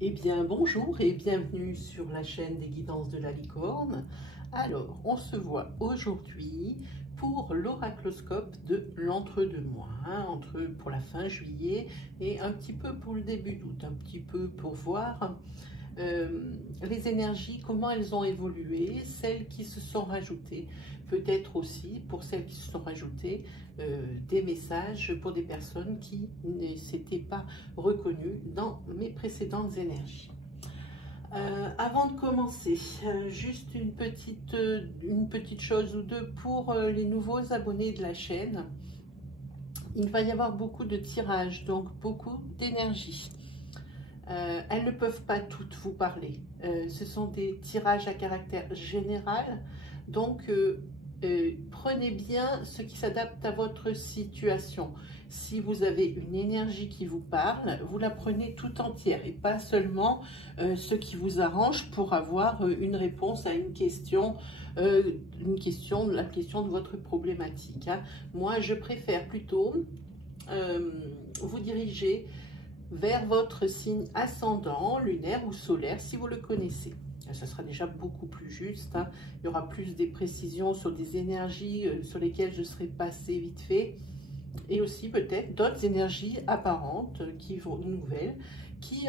Eh bien, bonjour et bienvenue sur la chaîne des guidances de la licorne. Alors, on se voit aujourd'hui pour l'oracloscope de l'entre-deux-mois, pour la fin juillet et un petit peu pour le début d'août, un petit peu pour voir les énergies, comment elles ont évolué, celles qui se sont rajoutées, peut-être aussi pour celles qui se sont rajoutées des messages pour des personnes qui ne s'étaient pas reconnues dans mes précédentes énergies. Avant de commencer, juste une petite chose ou deux pour les nouveaux abonnés de la chaîne. Il va y avoir beaucoup de tirages, donc beaucoup d'énergie. Elles ne peuvent pas toutes vous parler. Ce sont des tirages à caractère général, donc prenez bien ce qui s'adapte à votre situation. Si vous avez une énergie qui vous parle, vous la prenez tout entière et pas seulement ce qui vous arrange pour avoir une réponse à une question, la question de votre problématique. Moi, je préfère plutôt vous diriger vers votre signe ascendant, lunaire ou solaire, si vous le connaissez. Ça sera déjà beaucoup plus juste. Il y aura plus des précisions sur des énergies sur lesquelles je serai passée vite fait. Et aussi peut-être d'autres énergies apparentes, nouvelles, qui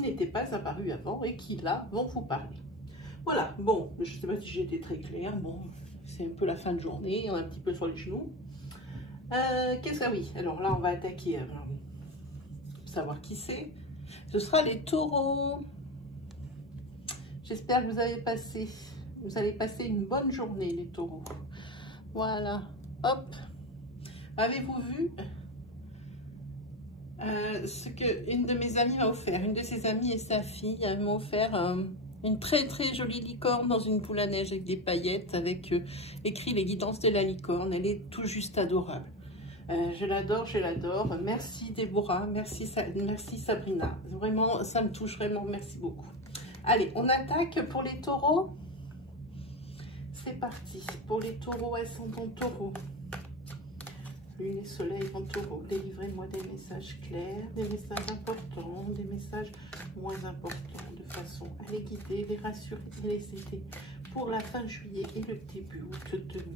n'étaient pas apparues avant et qui là vont vous parler. Voilà, bon, je ne sais pas si j'ai été très claire. Bon, c'est un peu la fin de journée, on est un petit peu sur les genoux. Qu'est-ce que oui, alors là on va attaquer. Savoir qui c'est, ce sera les taureaux. J'espère que vous allez passer une bonne journée, les taureaux. Voilà, hop. Avez-vous vu ce que une de mes amies m'a offert? Une de ses amies et sa fille m'ont offert une très jolie licorne dans une boule à neige avec des paillettes, avec écrit les guidances de la licorne. Elle est tout juste adorable. Je l'adore, je l'adore. Merci Déborah, merci Sabrina. Vraiment, ça me touche vraiment, merci beaucoup. Allez, on attaque pour les taureaux. C'est parti. Pour les taureaux, ascendant taureau. Lune et soleil en taureau. Délivrez-moi des messages clairs, des messages importants, des messages moins importants, de façon à les guider, les rassurer et les aider pour la fin juillet et le début août 2020.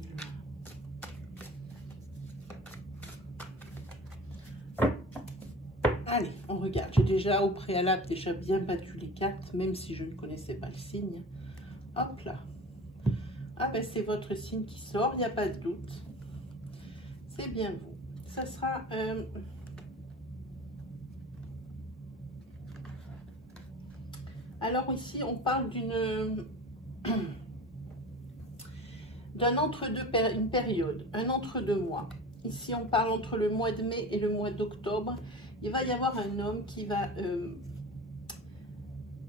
Allez, on regarde. J'ai déjà au préalable bien battu les cartes, même si je ne connaissais pas le signe. Hop là. Ah ben c'est votre signe qui sort, il n'y a pas de doute. C'est bien vous. Ça sera... Alors ici, on parle d'un entre-deux, une période, un entre-deux mois. Ici, on parle entre le mois de mai et le mois d'octobre. Il va y avoir un homme qui va...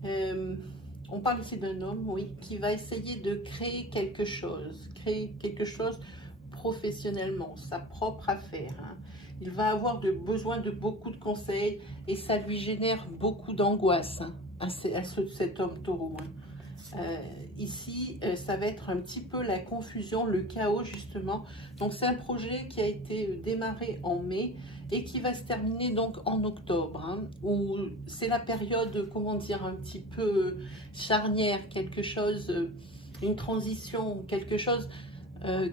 on parle ici d'un homme, oui, qui va essayer de créer quelque chose professionnellement, sa propre affaire. Il va avoir besoin de beaucoup de conseils et ça lui génère beaucoup d'angoisse à cet homme taureau. Ici, ça va être un petit peu la confusion, le chaos justement. Donc c'est un projet qui a été démarré en mai et qui va se terminer donc en octobre, où c'est la période, comment dire, un petit peu charnière, quelque chose, une transition, quelque chose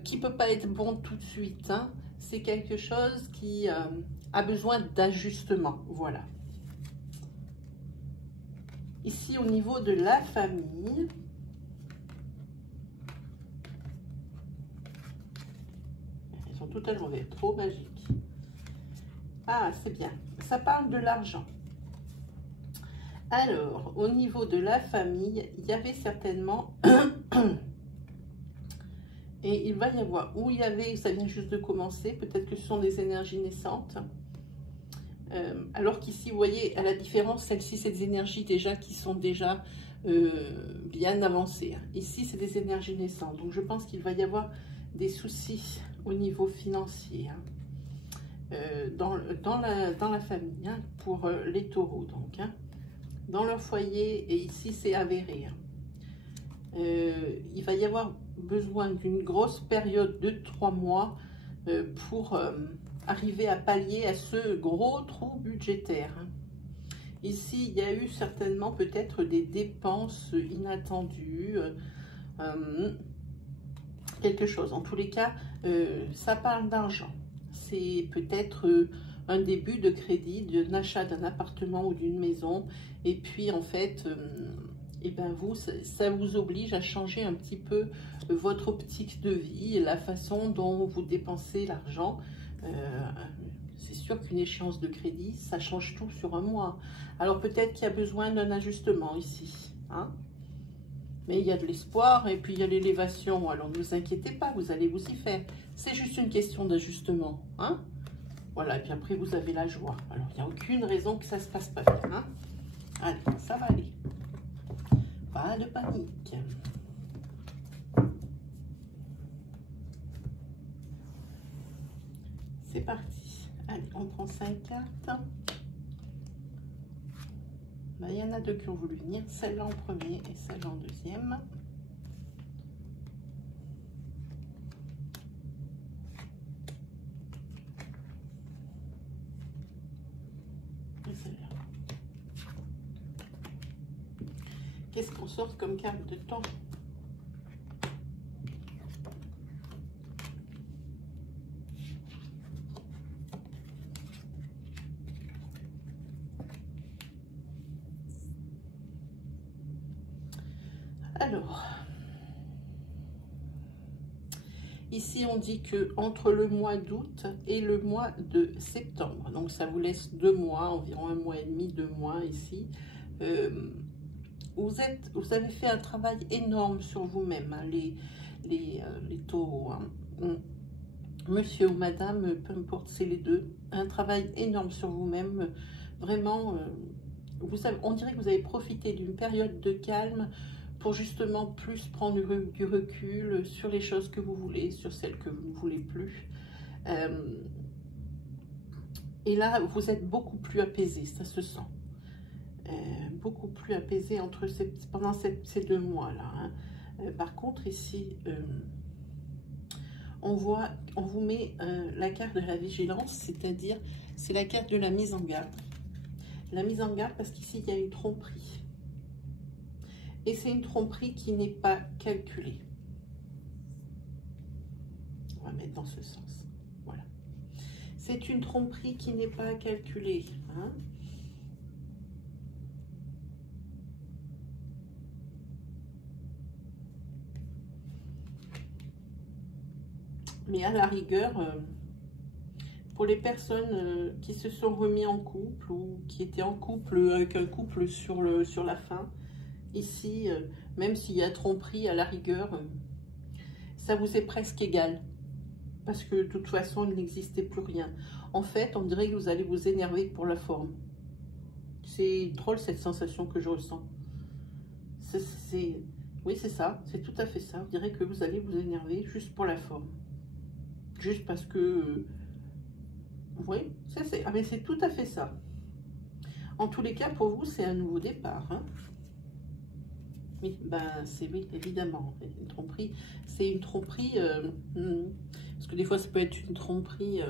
qui peut pas être bon tout de suite. C'est quelque chose qui a besoin d'ajustement, voilà. Ici, au niveau de la famille, ils sont tout à l'envers, trop magique. Ah, c'est bien. Ça parle de l'argent. Alors, au niveau de la famille, il y avait certainement... Et il va y avoir, où il y avait, ça vient juste de commencer, peut-être que ce sont des énergies naissantes. Alors qu'ici, vous voyez, à la différence, celle-ci, c'est des énergies déjà qui sont déjà bien avancées. Ici, c'est des énergies naissantes. Donc, je pense qu'il va y avoir des soucis au niveau financier dans la famille, pour les taureaux, donc, dans leur foyer. Et ici, c'est avéré. Il va y avoir besoin d'une grosse période de 3 mois pour arriver à pallier à ce gros trou budgétaire. Ici, il y a eu certainement peut-être des dépenses inattendues, quelque chose. En tous les cas, ça parle d'argent. C'est peut-être un début de crédit, d'un achat d'un appartement ou d'une maison. Et puis, en fait, et ben vous, ça vous oblige à changer un petit peu votre optique de vie, la façon dont vous dépensez l'argent. C'est sûr qu'une échéance de crédit, ça change tout sur un mois. Alors peut-être qu'il y a besoin d'un ajustement ici, hein? Mais il y a de l'espoir et puis il y a l'élévation. Alors ne vous inquiétez pas, vous allez vous y faire. C'est juste une question d'ajustement, hein? Voilà, et puis après vous avez la joie. Alors il n'y a aucune raison que ça ne se passe pas bien, hein? Allez, ça va aller. Pas de panique. C'est parti. Allez, on prend 5 cartes. Ben, il y en a deux qui ont voulu venir. Celle-là en premier et celle-là en deuxième. Et celle-là. Qu'est-ce qu'on sort comme carte de temps? Alors, ici on dit que entre le mois d'août et le mois de septembre, donc ça vous laisse 2 mois, environ 1 mois et demi, 2 mois ici, vous avez fait un travail énorme sur vous-même, hein, les taureaux, hein. Monsieur ou madame, peu importe, c'est les deux, un travail énorme sur vous-même, vraiment, on dirait que vous avez profité d'une période de calme pour justement plus prendre du recul sur les choses que vous voulez, sur celles que vous ne voulez plus. Et là, vous êtes beaucoup plus apaisé, ça se sent. Beaucoup plus apaisé pendant ces 2 mois-là, hein. Par contre, ici, on vous met la carte de la vigilance, c'est-à-dire, c'est la carte de la mise en garde. La mise en garde parce qu'ici, il y a une tromperie. Et c'est une tromperie qui n'est pas calculée. On va mettre dans ce sens. Voilà. C'est une tromperie qui n'est pas calculée, hein. Mais à la rigueur, pour les personnes qui se sont remis en couple ou qui étaient en couple avec un couple sur la fin, ici, même s'il y a tromperie, à la rigueur, ça vous est presque égal. Parce que de toute façon, il n'existait plus rien. En fait, on dirait que vous allez vous énerver pour la forme. C'est drôle cette sensation que je ressens. Oui, c'est ça, c'est tout à fait ça. On dirait que vous allez vous énerver juste pour la forme. Juste parce que... oui, ah, mais c'est tout à fait ça. En tous les cas, pour vous, c'est un nouveau départ, hein. Oui, ben c'est oui, évidemment. Une tromperie, c'est une tromperie, parce que des fois, ça peut être une tromperie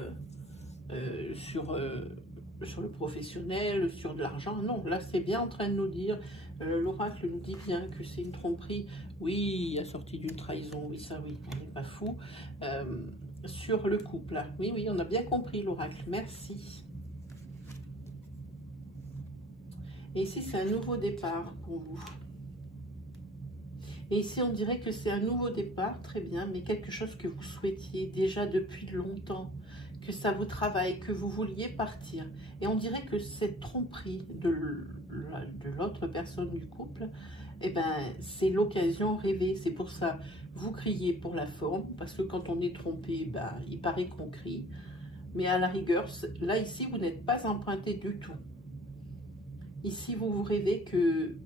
sur le professionnel, sur de l'argent. Non, là, c'est bien en train de nous dire, l'oracle nous dit bien que c'est une tromperie, oui, assortie d'une trahison, oui, ça, oui, on n'est pas fou. Sur le couple, là. Oui, oui, on a bien compris l'oracle, merci. Et ici, c'est un nouveau départ pour vous. Et ici, on dirait que c'est un nouveau départ, très bien, mais quelque chose que vous souhaitiez déjà depuis longtemps, que ça vous travaille, que vous vouliez partir. Et on dirait que cette tromperie de l'autre personne du couple, eh ben, c'est l'occasion rêvée. C'est pour ça, vous criez pour la forme, parce que quand on est trompé, ben, il paraît qu'on crie. Mais à la rigueur, là, ici, vous n'êtes pas emprunté du tout. Ici, vous rêvez que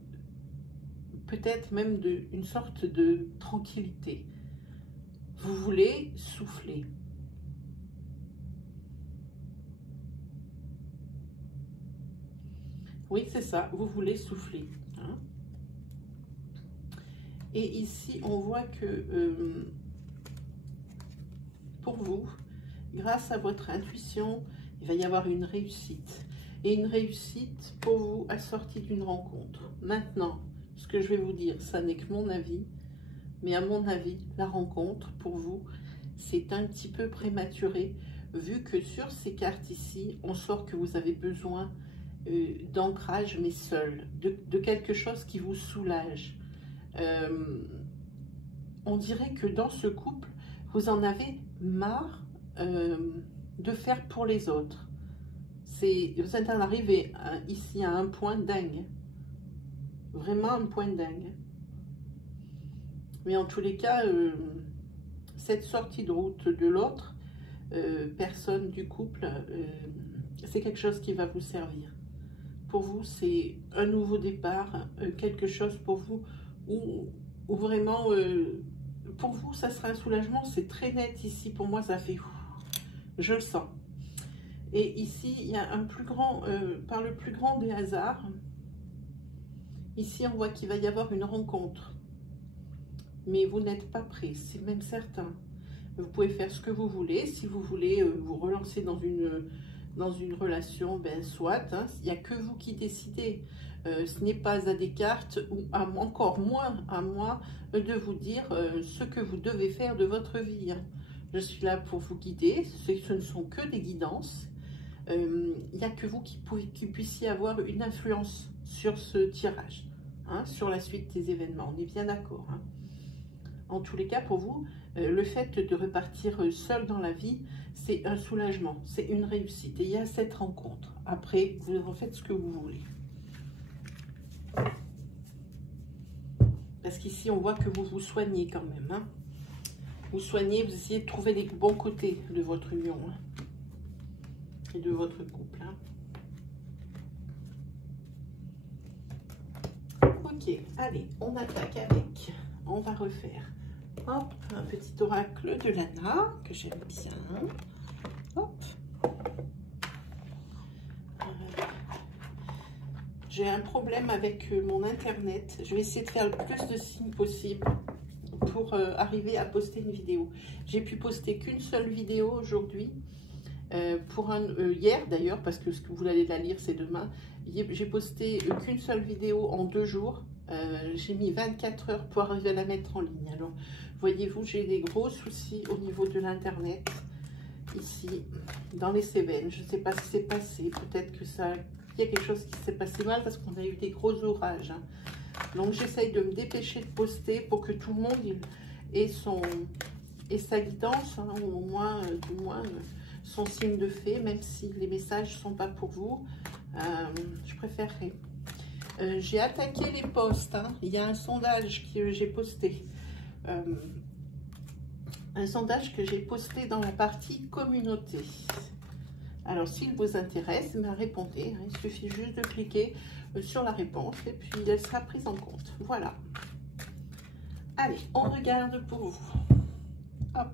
peut-être même une sorte de tranquillité. Vous voulez souffler. Oui, c'est ça, vous voulez souffler, hein. Et ici, on voit que pour vous, grâce à votre intuition, il va y avoir une réussite. et une réussite pour vous assortie d'une rencontre. Maintenant, ce que je vais vous dire, ça n'est que mon avis, mais à mon avis, la rencontre pour vous, c'est un petit peu prématuré, vu que sur ces cartes ici, on sort que vous avez besoin d'ancrage, mais seul, de quelque chose qui vous soulage. On dirait que dans ce couple, vous en avez marre de faire pour les autres. Vous êtes arrivé ici à un point dingue. Vraiment un point dingue. Mais en tous les cas, cette sortie de route de l'autre personne du couple, c'est quelque chose qui va vous servir. Pour vous, c'est un nouveau départ, quelque chose pour vous où vraiment, pour vous, ça sera un soulagement. C'est très net ici. Pour moi, ça fait... Je le sens. Et ici, il y a un plus grand, par le plus grand des hasards, ici, on voit qu'il va y avoir une rencontre. Mais vous n'êtes pas prêt, c'est même certain. Vous pouvez faire ce que vous voulez. Si vous voulez vous relancer dans une relation, ben soit, hein, il n'y a que vous qui décidez. Ce n'est pas à Descartes, ou encore moins à moi, de vous dire ce que vous devez faire de votre vie. Hein. Je suis là pour vous guider, ce ne sont que des guidances. Il n'y a que vous qui puissiez avoir une influence sur ce tirage, hein, sur la suite des événements. On est bien d'accord. Hein. En tous les cas, pour vous, le fait de repartir seul dans la vie, c'est un soulagement, c'est une réussite. Et il y a cette rencontre. Après, vous en faites ce que vous voulez. Parce qu'ici, on voit que vous vous soignez quand même. Hein. Vous soignez, vous essayez de trouver les bons côtés de votre union hein, et de votre couple. Hein. Ok, allez, on attaque avec. On va refaire hop, un petit oracle de Lana que j'aime bien. Hop. J'ai un problème avec mon internet. Je vais essayer de faire le plus de signes possible pour arriver à poster une vidéo. J'ai pu poster qu'une seule vidéo aujourd'hui. Hier d'ailleurs, parce que ce que vous allez la lire, c'est demain. J'ai posté qu'une seule vidéo en 2 jours. J'ai mis 24 heures pour arriver à la mettre en ligne. Alors, voyez-vous, j'ai des gros soucis au niveau de l'internet. Ici, dans les Cévennes. Je ne sais pas ce qui s'est passé. Peut-être que il y a quelque chose qui s'est passé mal parce qu'on a eu des gros orages. Hein. Donc, j'essaye de me dépêcher de poster pour que tout le monde ait sa guidance, hein, ou au moins, du moins, son signe de fait, même si les messages ne sont pas pour vous. Je préférerais. J'ai attaqué les posts. Hein. Il y a un sondage que j'ai posté. Un sondage que j'ai posté dans la partie communauté. Alors, s'il vous intéresse, ben, répondez. Hein. Il suffit juste de cliquer sur la réponse et puis elle sera prise en compte. Voilà. Allez, on regarde pour vous. Hop.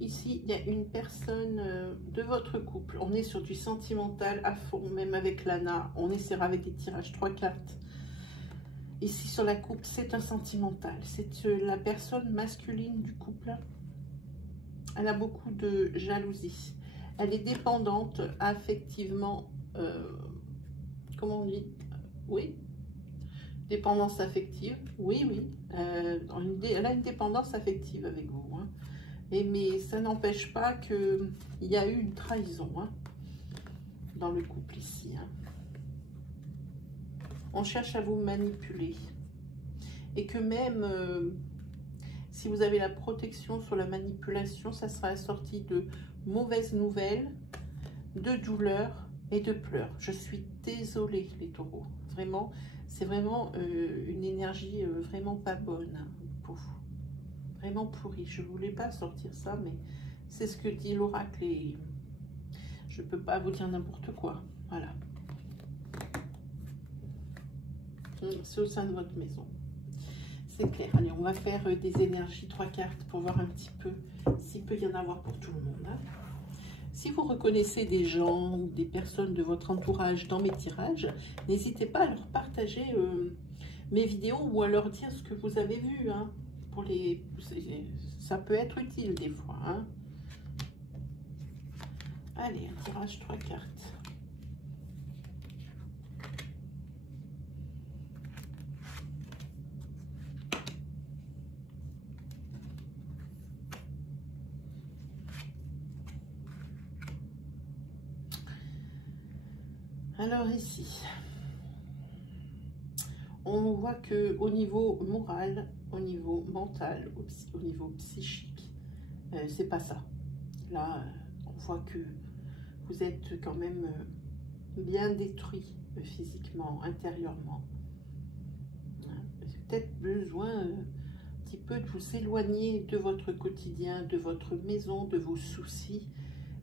Ici, il y a une personne de votre couple. On est sur du sentimental à fond, même avec Lana. On essaiera avec des tirages 3 cartes. Ici, sur la couple, c'est un sentimental. C'est la personne masculine du couple. Elle a beaucoup de jalousie. Elle est dépendante affectivement. Comment on dit? Oui. Dépendance affective. Oui, oui. Elle a une dépendance affective avec vous. Hein. Mais ça n'empêche pas qu'il y a eu une trahison hein, dans le couple ici. Hein. On cherche à vous manipuler. Et que même si vous avez la protection sur la manipulation, ça sera assorti de mauvaises nouvelles, de douleurs et de pleurs. Je suis désolée les taureaux. Vraiment, c'est vraiment une énergie vraiment pas bonne hein, pour vous. Vraiment pourri. Je ne voulais pas sortir ça, mais c'est ce que dit l'oracle et je ne peux pas vous dire n'importe quoi. Voilà. C'est au sein de votre maison. C'est clair. Allez, on va faire des énergies 3 cartes pour voir un petit peu s'il peut y en avoir pour tout le monde. Hein. Si vous reconnaissez des gens ou des personnes de votre entourage dans mes tirages, n'hésitez pas à leur partager mes vidéos ou à leur dire ce que vous avez vu. Hein, ça peut être utile des fois. Hein. Allez, un tirage 3 cartes. Alors ici, on voit que au niveau moral, au niveau mental, au niveau psychique, c'est pas ça. Là, on voit que vous êtes quand même bien détruit physiquement, intérieurement. Peut-être besoin un petit peu de vous éloigner de votre quotidien, de votre maison, de vos soucis.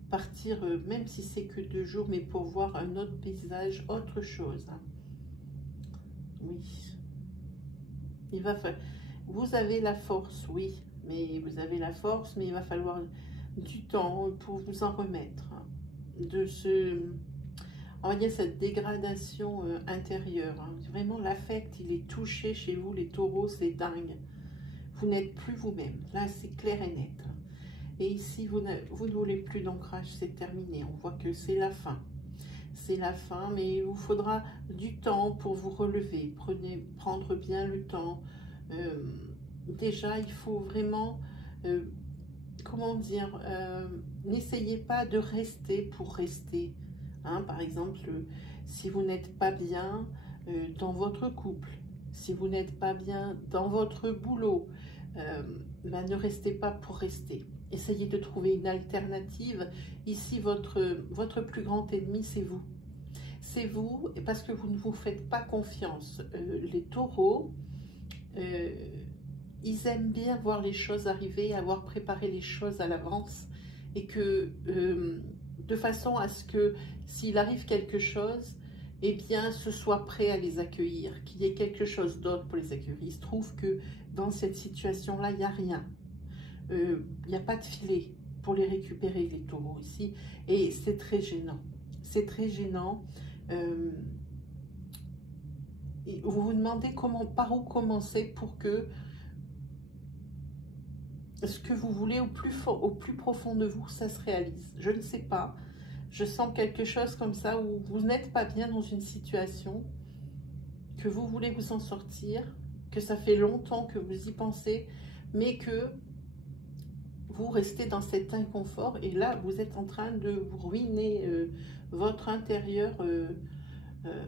Partir, même si c'est que 2 jours, mais pour voir un autre paysage, autre chose. Hein. Oui. Vous avez la force, oui, mais vous avez la force, mais il va falloir du temps pour vous en remettre. Hein. On va dire cette dégradation intérieure. Hein. Vraiment, l'affect, il est touché chez vous, les taureaux, c'est dingue. Vous n'êtes plus vous-même. Là, c'est clair et net. Et ici, vous ne voulez plus d'ancrage, c'est terminé. On voit que c'est la fin. C'est la fin, mais il vous faudra du temps pour vous relever. Prendre bien le temps. Déjà, il faut vraiment, comment dire, n'essayez pas de rester pour rester. Hein, par exemple, si vous n'êtes pas bien dans votre couple, si vous n'êtes pas bien dans votre boulot, ben ne restez pas pour rester. Essayez de trouver une alternative. Ici, votre plus grand ennemi, c'est vous. C'est vous, parce que vous ne vous faites pas confiance. Les taureaux, ils aiment bien voir les choses arriver, avoir préparé les choses à l'avance, et que de façon à ce que s'il arrive quelque chose, eh bien, ce soit prêt à les accueillir, qu'il y ait quelque chose d'autre pour les accueillir. Il se trouve que dans cette situation-là, il n'y a rien. Il n'y a pas de filet pour les récupérer, les taureaux ici, et c'est très gênant. C'est très gênant. Vous vous demandez par où commencer pour que ce que vous voulez au plus profond de vous, ça se réalise. Je ne sais pas. Je sens quelque chose comme ça où vous n'êtes pas bien dans une situation, que vous voulez vous en sortir, que ça fait longtemps que vous y pensez, mais que vous restez dans cet inconfort et là, vous êtes en train de vous ruiner votre intérieur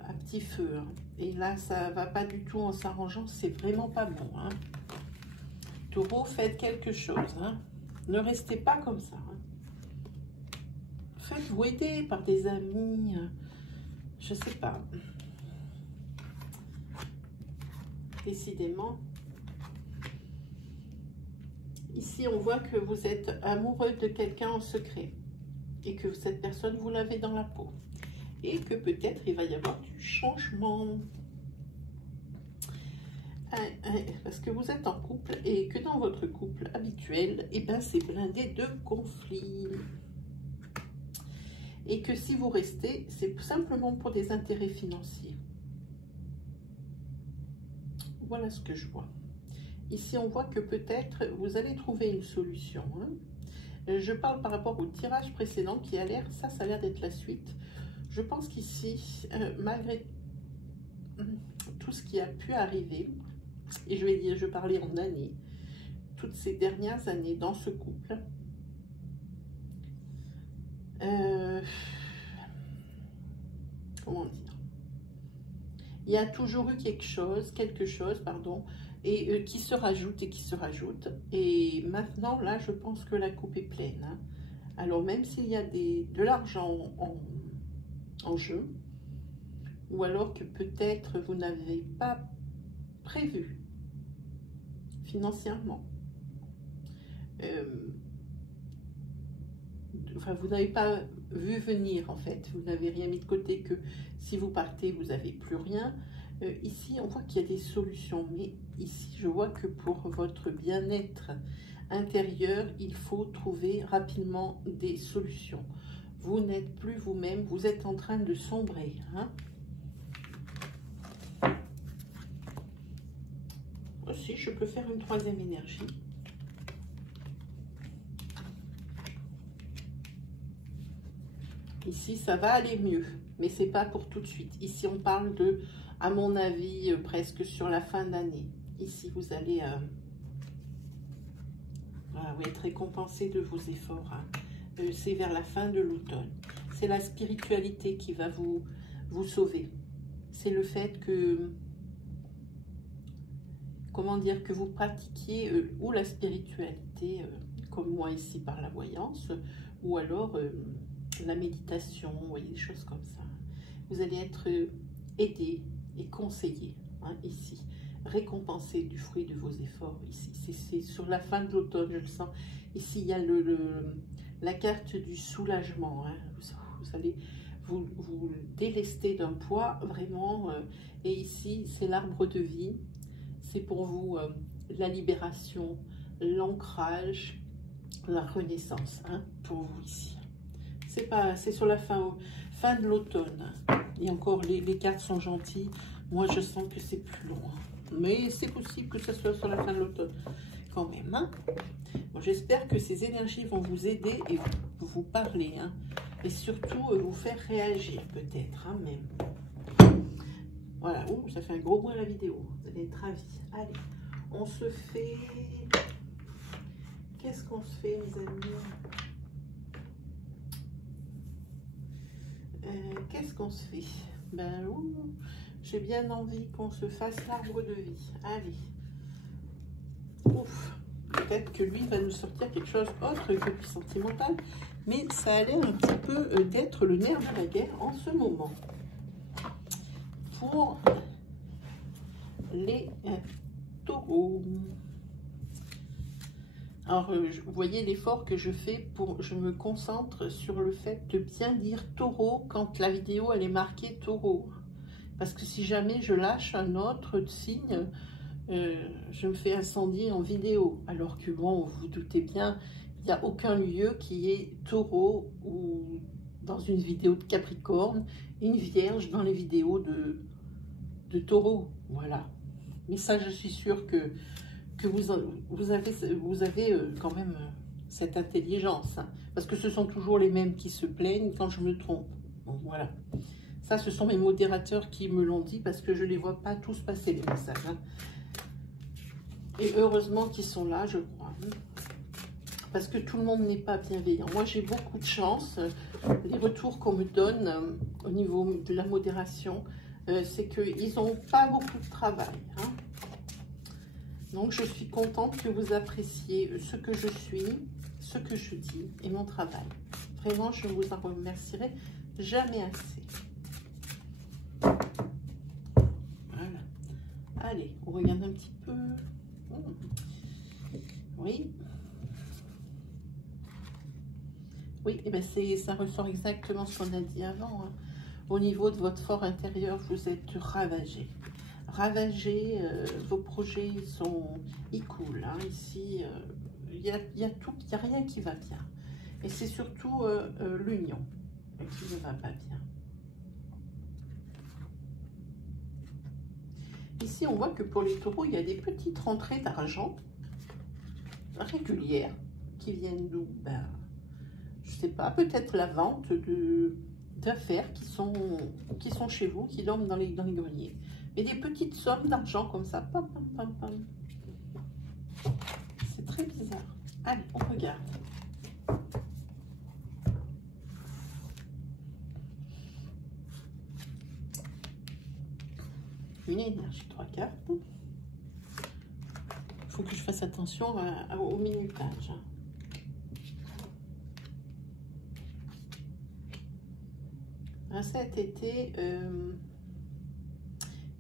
à petit feu. Hein. Et là, ça va pas du tout en s'arrangeant, c'est vraiment pas bon. Hein. Taureau, faites quelque chose. Hein. Ne restez pas comme ça. Hein. Faites-vous aider par des amis, je sais pas. Décidément. Ici, on voit que vous êtes amoureux de quelqu'un en secret et que cette personne, vous l'avez dans la peau. Et que peut-être il va y avoir du changement. Parce que vous êtes en couple et que dans votre couple habituel, eh ben, c'est blindé de conflits. Et que si vous restez, c'est simplement pour des intérêts financiers. Voilà ce que je vois. Ici, on voit que peut-être vous allez trouver une solution. Hein. Je parle par rapport au tirage précédent qui a l'air, ça a l'air d'être la suite. Je pense qu'ici, malgré tout ce qui a pu arriver, et je parlais en années, toutes ces dernières années dans ce couple, comment dire, il y a toujours eu quelque chose, pardon, et qui se rajoute et qui se rajoute. Et maintenant, là, je pense que la coupe est pleine. Hein. Alors, même s'il y a de l'argent en jeu, ou alors que peut-être vous n'avez pas prévu financièrement, enfin, vous n'avez pas vu venir, en fait, vous n'avez rien mis de côté, que si vous partez, vous n'avez plus rien. Ici, on voit qu'il y a des solutions, mais ici, je vois que pour votre bien-être intérieur, il faut trouver rapidement des solutions. Vous n'êtes plus vous-même, vous êtes en train de sombrer. Hein. aussi, je peux faire une troisième énergie. Ici, ça va aller mieux, mais c'est pas pour tout de suite. Ici, on parle de, à mon avis, presque sur la fin d'année. Ici, vous allez oui, être récompensé de vos efforts. Hein. C'est vers la fin de l'automne. C'est la spiritualité qui va vous sauver. C'est le fait que, comment dire, que vous pratiquiez ou la spiritualité, comme moi ici par la voyance, ou alors la méditation, vous voyez, des choses comme ça. Vous allez être aidé et conseillé, hein, ici, récompensé du fruit de vos efforts. Ici, c'est sur la fin de l'automne, je le sens. Ici, il y a la carte du soulagement. Hein. Vous allez vous délester d'un poids, vraiment. Et ici, c'est l'arbre de vie. C'est pour vous la libération, l'ancrage, la renaissance, hein, pour vous ici. C'est sur la fin de l'automne. Et encore, les cartes sont gentilles. Moi, je sens que c'est plus long. Hein. Mais c'est possible que ce soit sur la fin de l'automne quand même. Hein. Bon, j'espère que ces énergies vont vous aider et vous parler. Hein. Et surtout, vous faire réagir peut-être, hein, même. Voilà. Ouh, ça fait un gros bruit à la vidéo. Vous allez être ravis. Allez, on se fait... Qu'est-ce qu'on se fait, mes amis? Qu'est-ce qu'on se fait? Ben, j'ai bien envie qu'on se fasse l'arbre de vie. Allez. Ouf. Peut-être que lui va nous sortir quelque chose autre que du sentimental. Mais ça a l'air un petit peu d'être le nerf de la guerre en ce moment. Pour les taureaux. Alors, vous voyez l'effort que je fais je me concentre sur le fait de bien dire taureau quand la vidéo elle est marquée taureau. Parce que si jamais je lâche un autre signe, je me fais incendier en vidéo. Alors que bon, vous vous doutez bien, il n'y a aucun lieu qui est taureau ou dans une vidéo de Capricorne, une vierge dans les vidéos de taureau. Voilà. Mais ça, je suis sûre que vous avez quand même cette intelligence, hein, parce que ce sont toujours les mêmes qui se plaignent quand je me trompe. Bon, voilà. Ça, ce sont mes modérateurs qui me l'ont dit, parce que je ne les vois pas tous passer les messages. Hein. Et heureusement qu'ils sont là, je crois. Hein, parce que tout le monde n'est pas bienveillant. Moi, j'ai beaucoup de chance. Les retours qu'on me donne au niveau de la modération, c'est qu'ils n'ont pas beaucoup de travail. Hein. Donc, je suis contente que vous appréciez ce que je suis, ce que je dis et mon travail. Vraiment, je vous en remercierai jamais assez. Voilà. Allez, on regarde un petit peu. Oui. Oui, et ben ça ressort exactement ce qu'on a dit avant. Hein. Au niveau de votre fort intérieur, vous êtes ravagé. Ravagé, vos projets ils coulent. Hein. Ici, il y a tout, il n'y a rien qui va bien. Et c'est surtout l'union qui ne va pas bien. Ici, on voit que pour les taureaux, il y a des petites rentrées d'argent régulières qui viennent d'où? Ben, je sais pas, peut-être la vente d'affaires qui sont chez vous, qui dorment dans les greniers. Mais des petites sommes d'argent comme ça. Pam, pam, pam, pam. C'est très bizarre. Allez, on regarde. Une énergie, 3 cartes. Il faut que je fasse attention au minutage. Cet été,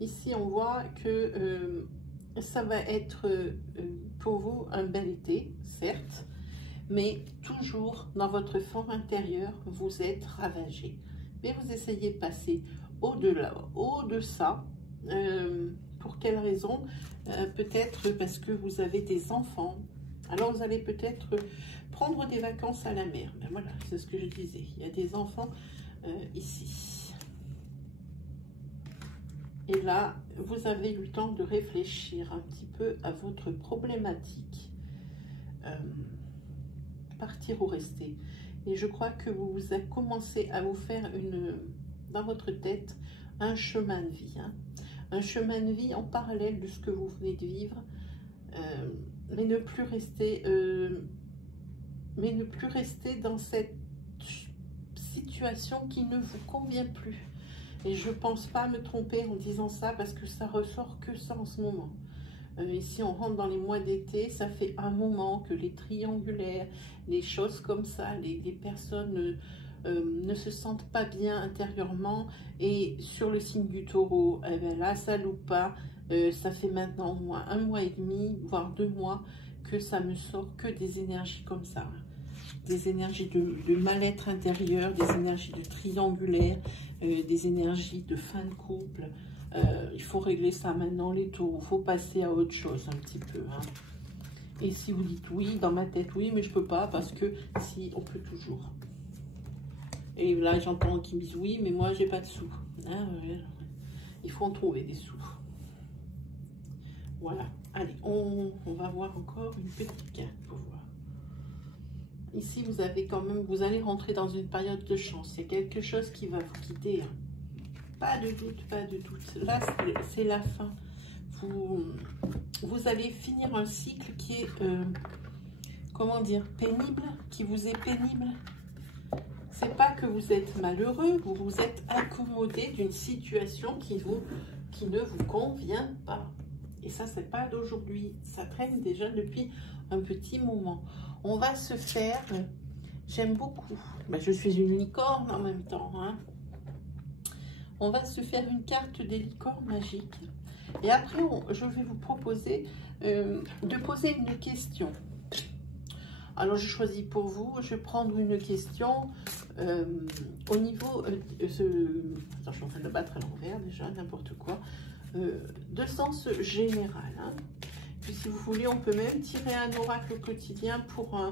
ici on voit que ça va être pour vous un bel été, certes, mais toujours dans votre fort intérieur, vous êtes ravagé. Mais vous essayez de passer au-delà, au-deçà. Pour quelle raison? Peut-être parce que vous avez des enfants. Alors vous allez peut-être prendre des vacances à la mer. Ben voilà, c'est ce que je disais. Il y a des enfants ici. Et là, vous avez eu le temps de réfléchir un petit peu à votre problématique. Partir ou rester. Et je crois que vous avez commencé à vous faire dans votre tête un chemin de vie. Hein. Un chemin de vie en parallèle de ce que vous venez de vivre. Mais ne plus rester dans cette situation qui ne vous convient plus. Et je pense pas me tromper en disant ça parce que ça ressort que ça en ce moment. Ici, on rentre dans les mois d'été, ça fait un moment que les triangulaires, les choses comme ça, les personnes ne se sentent pas bien intérieurement. Et sur le signe du taureau, eh bien là, ça loupe pas. Ça fait maintenant au moins 1 mois et demi, voire 2 mois, que ça me sort que des énergies comme ça. Des énergies de mal-être intérieur, des énergies de triangulaire, des énergies de fin de couple. Il faut régler ça maintenant, les taureaux. Il faut passer à autre chose un petit peu. Hein. Et si vous dites oui, dans ma tête, oui, mais je peux pas parce que si, on peut toujours. Et là, j'entends qu'ils me disent oui, mais moi, j'ai pas de sous. Hein, il faut en trouver des sous. Voilà. Allez, on va voir encore une petite carte pour voir. Ici, vous avez quand même, vous allez rentrer dans une période de chance. C'est quelque chose qui va vous quitter. Hein. Pas de doute, pas de doute. Là, c'est la fin. Vous allez finir un cycle qui est, comment dire, pénible, qui vous est pénible. C'est pas que vous êtes malheureux, vous vous êtes accommodé d'une situation qui ne vous convient pas. Et ça, c'est pas d'aujourd'hui. Ça traîne déjà depuis un petit moment. On va se faire, j'aime beaucoup, ben, je suis une licorne en même temps, hein. On va se faire une carte des licornes magiques. Et après, je vais vous proposer de poser une question. Alors, je choisis pour vous, je vais prendre une question au niveau... Attends, je suis en train de battre à l'envers déjà, n'importe quoi. De sens général. Hein. Puis si vous voulez, on peut même tirer un oracle quotidien pour un...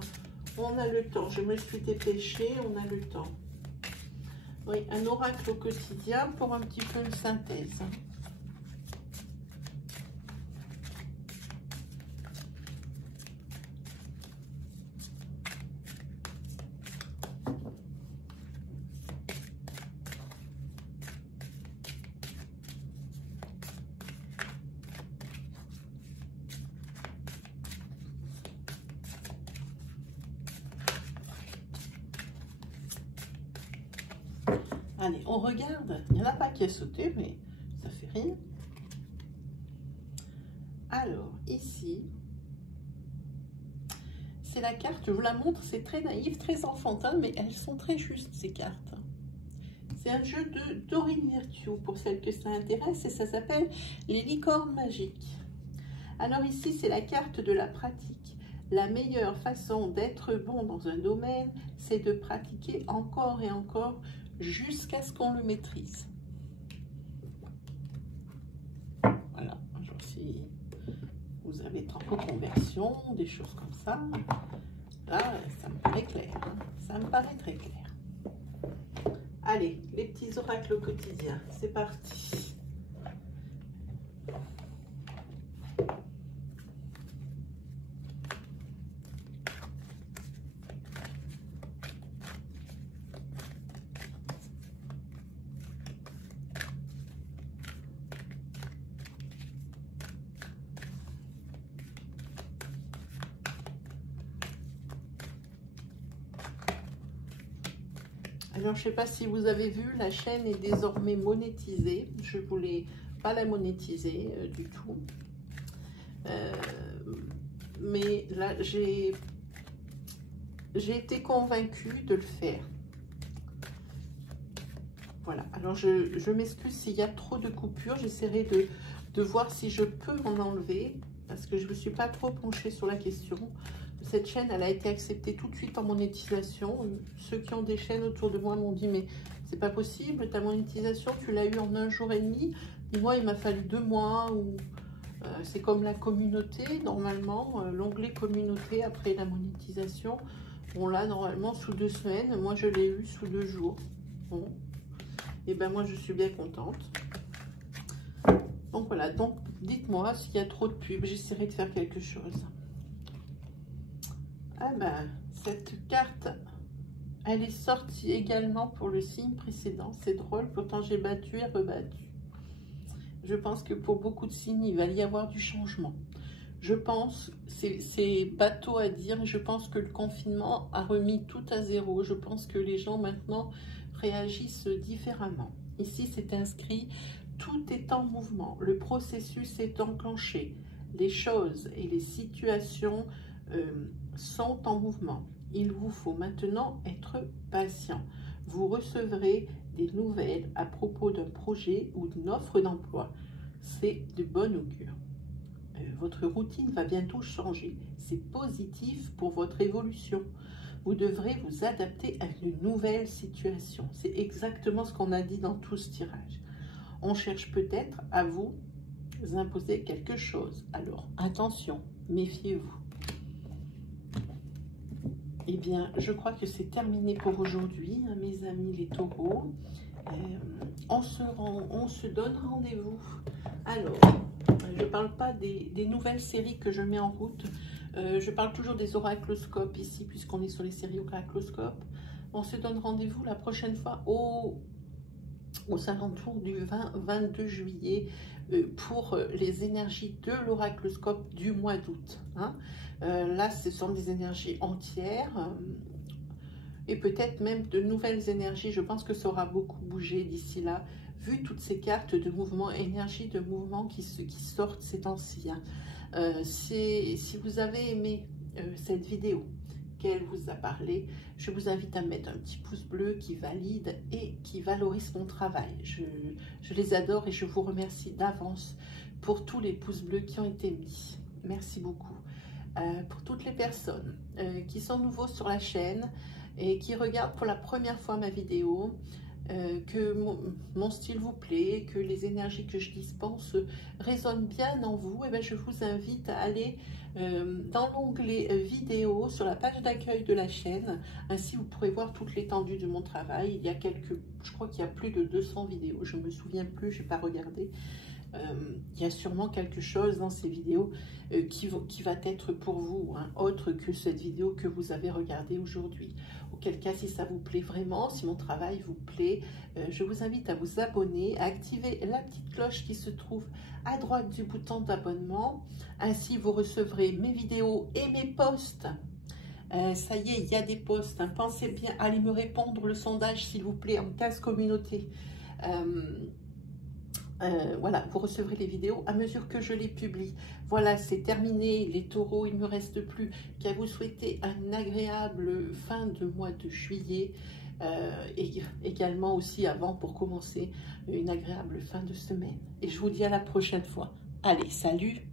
On a le temps, je me suis dépêchée, on a le temps. Oui, un oracle au quotidien pour un petit peu une synthèse. Hein. Allez, on regarde. Il n'y en a pas qui a sauté, mais ça fait rien. Alors, ici, c'est la carte, je vous la montre, c'est très naïf, très enfantin, mais elles sont très justes, ces cartes. C'est un jeu de Dorine Virtue, pour celles que ça intéresse, et ça s'appelle les licornes magiques. Alors ici, c'est la carte de la pratique. La meilleure façon d'être bon dans un domaine, c'est de pratiquer encore et encore jusqu'à ce qu'on le maîtrise. Voilà, genre si vous avez en reconversion, des choses comme ça, là, ça me paraît clair, hein. Ça me paraît très clair. Allez, les petits oracles au quotidien, c'est parti. Alors, je ne sais pas si vous avez vu, la chaîne est désormais monétisée. Je ne voulais pas la monétiser du tout. Mais là, j'ai été convaincue de le faire. Voilà. Alors, je m'excuse s'il y a trop de coupures. J'essaierai de voir si je peux en enlever. Parce que je ne me suis pas trop penchée sur la question. Cette chaîne, elle a été acceptée tout de suite en monétisation. Ceux qui ont des chaînes autour de moi m'ont dit, mais c'est pas possible, ta monétisation, tu l'as eu en 1 jour et demi. Et moi, il m'a fallu 2 mois. C'est comme la communauté, normalement, l'onglet communauté après la monétisation. On l'a normalement sous 2 semaines. Moi, je l'ai eu sous 2 jours. Bon. Et ben moi, je suis bien contente. Donc voilà, donc dites-moi s'il y a trop de pubs, j'essaierai de faire quelque chose. Ah ben, cette carte, elle est sortie également pour le signe précédent. C'est drôle, pourtant j'ai battu et rebattu. Je pense que pour beaucoup de signes, il va y avoir du changement. Je pense, c'est bateau à dire, mais je pense que le confinement a remis tout à zéro. Je pense que les gens maintenant réagissent différemment. Ici, c'est inscrit, tout est en mouvement. Le processus est enclenché. Les choses et les situations sont en mouvement. Il vous faut maintenant être patient. Vous recevrez des nouvelles à propos d'un projet ou d'une offre d'emploi. C'est de bon augure. Votre routine va bientôt changer. C'est positif pour votre évolution. Vous devrez vous adapter à une nouvelle situation. C'est exactement ce qu'on a dit dans tout ce tirage. On cherche peut-être à vous imposer quelque chose. Alors, attention, méfiez-vous. Eh bien, je crois que c'est terminé pour aujourd'hui, hein, mes amis les taureaux. On se donne rendez-vous. Alors, je ne parle pas des nouvelles séries que je mets en route. Je parle toujours des oracloscopes ici, puisqu'on est sur les séries oracloscopes. On se donne rendez-vous la prochaine fois aux alentours du 20-22 juillet pour les énergies de l'oracloscope du mois d'août. Hein. Là, ce sont des énergies entières. Et peut-être même de nouvelles énergies. Je pense que ça aura beaucoup bougé d'ici là, vu toutes ces cartes de mouvement, énergie de mouvement qui sortent ces temps-ci. Hein. Si vous avez aimé cette vidéo, qu'elle vous a parlé, je vous invite à mettre un petit pouce bleu qui valide et qui valorise mon travail. Je les adore et je vous remercie d'avance pour tous les pouces bleus qui ont été mis. Merci beaucoup. Pour toutes les personnes qui sont nouveaux sur la chaîne, et qui regardent pour la première fois ma vidéo, que mon style vous plaît, que les énergies que je dispense résonnent bien en vous, et bien je vous invite à aller dans l'onglet vidéo sur la page d'accueil de la chaîne. Ainsi vous pourrez voir toute l'étendue de mon travail. Il y a je crois qu'il y a plus de 200 vidéos, je ne me souviens plus, je n'ai pas regardé. Il y a sûrement quelque chose dans ces vidéos qui va être pour vous, hein, autre que cette vidéo que vous avez regardée aujourd'hui. Auquel cas, si ça vous plaît vraiment, si mon travail vous plaît, je vous invite à vous abonner, à activer la petite cloche qui se trouve à droite du bouton d'abonnement. Ainsi, vous recevrez mes vidéos et mes posts. Ça y est, il y a des posts. Hein. Pensez bien à aller me répondre le sondage, s'il vous plaît, en case communauté. Voilà, vous recevrez les vidéos à mesure que je les publie. Voilà, c'est terminé les taureaux, il ne me reste plus qu'à vous souhaiter un agréable fin de mois de juillet et également aussi avant pour commencer une agréable fin de semaine. Et je vous dis à la prochaine fois. Allez, salut!